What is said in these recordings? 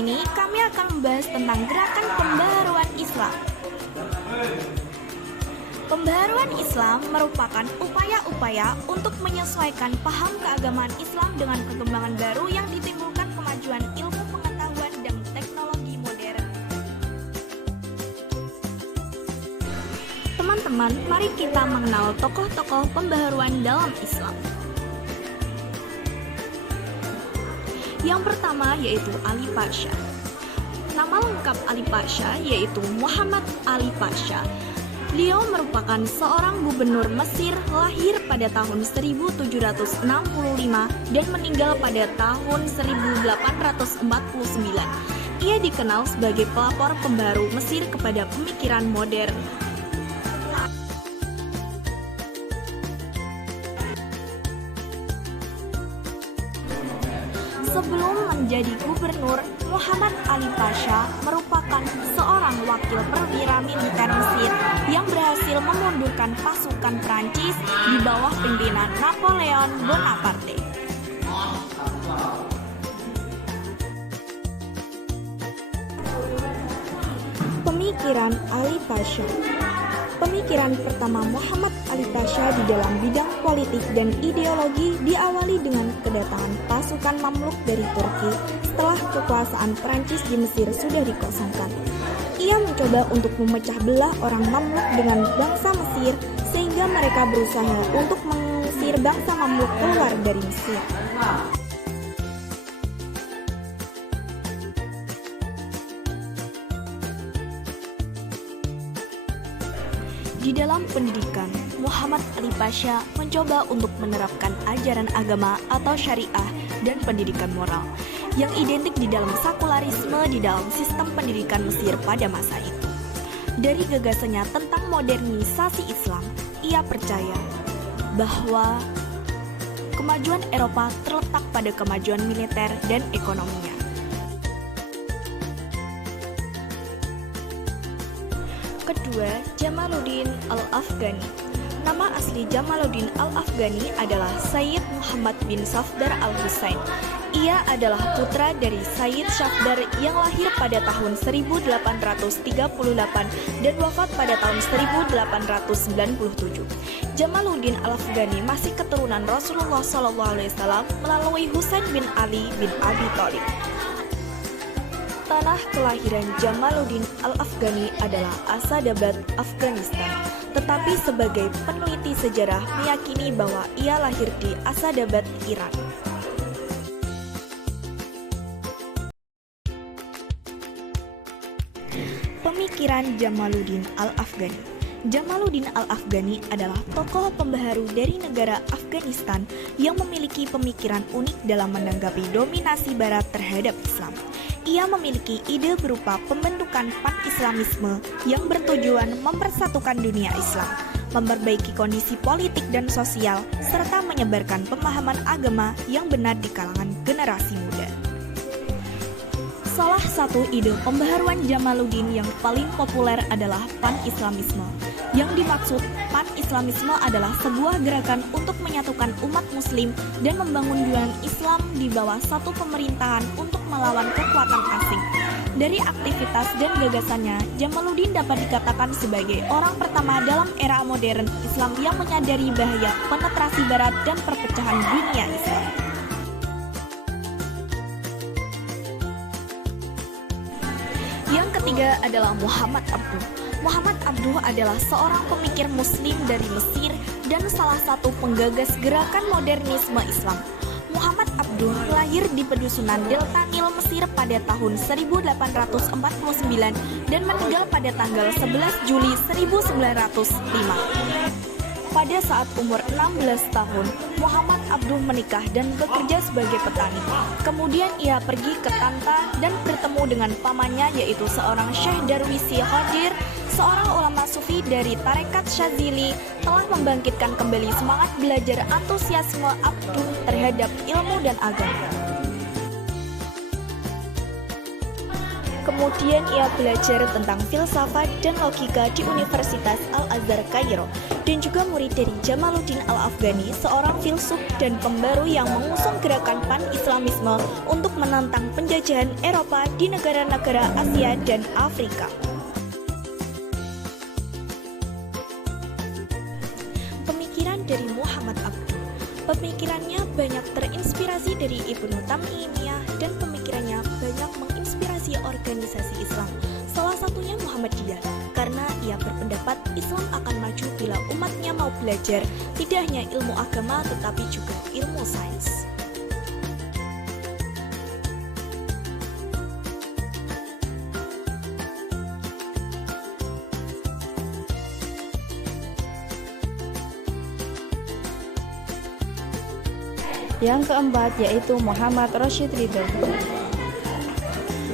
ini kami akan membahas tentang gerakan pembaharuan Islam. Pembaharuan Islam merupakan upaya-upaya untuk menyesuaikan paham keagamaan Islam dengan perkembangan baru yang ditimbulkan kemajuan ilmu pengetahuan dan teknologi modern. Teman-teman, mari kita mengenal tokoh-tokoh pembaharuan dalam Islam. Yang pertama yaitu Ali Pasha. Nama lengkap Ali Pasha yaitu Muhammad Ali Pasha. Beliau merupakan seorang gubernur Mesir lahir pada tahun 1765 dan meninggal pada tahun 1849. Ia dikenal sebagai pelopor pembaharu Mesir kepada pemikiran modern. Sebelum menjadi gubernur, Muhammad Ali Pasha merupakan seorang wakil perwira militer Mesir yang berhasil memundurkan pasukan Prancis di bawah pimpinan Napoleon Bonaparte. Pemikiran Ali Pasha. Pemikiran pertama Muhammad Ali Pasha di dalam bidang politik dan ideologi diawali dengan kedatangan pasukan Mamluk dari Turki setelah kekuasaan Prancis di Mesir sudah dikosongkan. Ia mencoba untuk memecah belah orang Mamluk dengan bangsa Mesir sehingga mereka berusaha untuk mengusir bangsa Mamluk keluar dari Mesir. Di dalam pendidikan, Muhammad Ali Pasha mencoba untuk menerapkan ajaran agama atau syariah dan pendidikan moral yang identik di dalam sekularisme di dalam sistem pendidikan Mesir pada masa itu. Dari gagasannya tentang modernisasi Islam, ia percaya bahwa kemajuan Eropa terletak pada kemajuan militer dan ekonominya. Kedua, Jamaluddin Al-Afghani. Nama asli Jamaluddin Al-Afghani adalah Sayyid Muhammad bin Safdar Al-Husain. Ia adalah putra dari Sayyid Safdar yang lahir pada tahun 1838 dan wafat pada tahun 1897. Jamaluddin Al-Afghani masih keturunan Rasulullah SAW melalui Husain bin Ali bin Abi Thalib. Tanah kelahiran Jamaluddin Al-Afghani adalah Asadabad, Afghanistan. Tetapi sebagai peneliti sejarah meyakini bahwa ia lahir di Asadabad, Iran. Pemikiran Jamaluddin Al-Afghani. Jamaluddin Al-Afghani adalah tokoh pembaharu dari negara Afghanistan yang memiliki pemikiran unik dalam menanggapi dominasi Barat terhadap Islam. Ia memiliki ide berupa pembentukan pan-Islamisme yang bertujuan mempersatukan dunia Islam, memperbaiki kondisi politik dan sosial, serta menyebarkan pemahaman agama yang benar di kalangan generasi muda. Salah satu ide pembaharuan Jamaluddin yang paling populer adalah pan-Islamisme. Yang dimaksud pan-Islamisme adalah sebuah gerakan untuk menyatukan umat muslim dan membangun dunia Islam di bawah satu pemerintahan untuk melawan kekuatan asing. Dari aktivitas dan gagasannya, Jamaluddin dapat dikatakan sebagai orang pertama dalam era modern Islam yang menyadari bahaya penetrasi Barat dan perpecahan dunia Islam. Yang ketiga adalah Muhammad Abduh. Muhammad Abduh adalah seorang pemikir muslim dari Mesir dan salah satu penggagas gerakan modernisme Islam. Muhammad Abduh lahir di pedusunan Delta Nil Mesir pada tahun 1849 dan meninggal pada tanggal 11 Juli 1905. Pada saat umur 16 tahun, Muhammad Abduh menikah dan bekerja sebagai petani. Kemudian ia pergi ke Tanta dan bertemu dengan pamannya yaitu seorang Syekh Darwisi Khadir, seorang ulama sufi dari Tarekat Syazili, telah membangkitkan kembali semangat belajar antusiasme Abduh terhadap ilmu dan agama. Kemudian ia belajar tentang filsafat dan logika di Universitas Al-Azhar Kairo dan juga murid dari Jamaluddin Al-Afghani, seorang filsuf dan pembaru yang mengusung gerakan pan-Islamisme untuk menantang penjajahan Eropa di negara-negara Asia dan Afrika. Pemikiran dari Muhammad Abduh. Pemikirannya banyak terinspirasi dari Ibnu Taimiyah dan pemikirannya banyak menginspirasi organisasi Islam, salah satunya Muhammadiyah, karena ia berpendapat Islam akan maju bila umatnya mau belajar tidak hanya ilmu agama tetapi juga ilmu sains. Yang keempat yaitu Muhammad Rashid Ridho.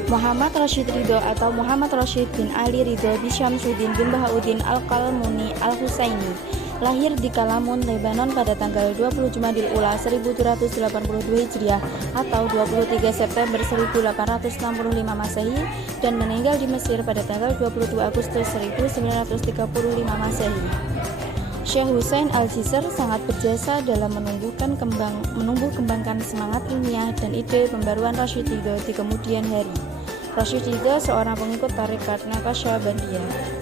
Muhammad Rashid Ridho atau Muhammad Rashid bin Ali Ridho bin Syamsuddin bin Bahauddin Al-Qalmuni Al-Husaini lahir di Kalamun, Lebanon pada tanggal 20 Jumadil Ula 1782 Hijriah atau 23 September 1865 Masehi dan meninggal di Mesir pada tanggal 22 Agustus 1935 Masehi. Syekh Husain Al-Jisr sangat berjasa dalam menumbuh kembangkan semangat ilmiah dan ide pembaruan Rashid Ridho di kemudian hari. Rashid Ridho seorang pengikut tarekat Naqsyabandiyah.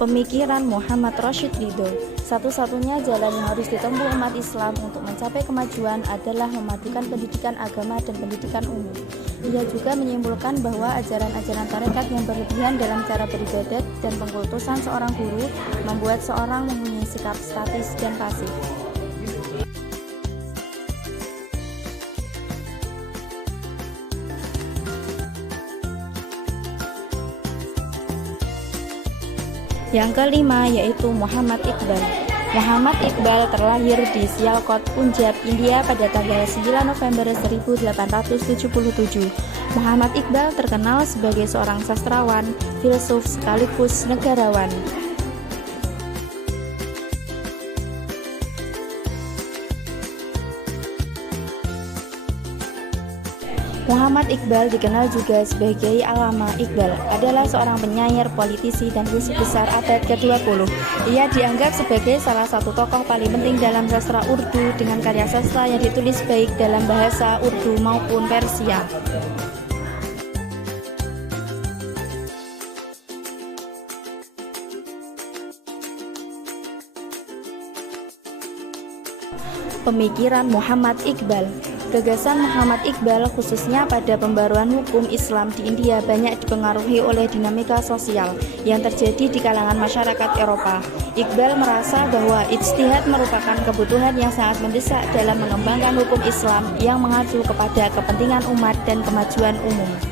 Pemikiran Muhammad Rashid Ridho. Satu-satunya jalan yang harus ditempuh umat Islam untuk mencapai kemajuan adalah memadukan pendidikan agama dan pendidikan umum. Ia juga menyimpulkan bahwa ajaran-ajaran tarekat yang berlebihan dalam cara beribadat dan pengkultusan seorang guru membuat seorang mempunyai sikap statis dan pasif. Yang kelima yaitu Muhammad Iqbal. Muhammad Iqbal terlahir di Sialkot, Punjab, India pada tanggal 9 November 1877. Muhammad Iqbal terkenal sebagai seorang sastrawan, filsuf sekaligus negarawan. Muhammad Iqbal dikenal juga sebagai Allama Iqbal, adalah seorang penyair, politisi, dan filsuf besar abad ke-20. Ia dianggap sebagai salah satu tokoh paling penting dalam sastra Urdu dengan karya sastra yang ditulis baik dalam bahasa Urdu maupun Persia. Pemikiran Muhammad Iqbal. Gagasan Muhammad Iqbal khususnya pada pembaruan hukum Islam di India banyak dipengaruhi oleh dinamika sosial yang terjadi di kalangan masyarakat Eropa. Iqbal merasa bahwa ijtihad merupakan kebutuhan yang sangat mendesak dalam mengembangkan hukum Islam yang mengacu kepada kepentingan umat dan kemajuan umum.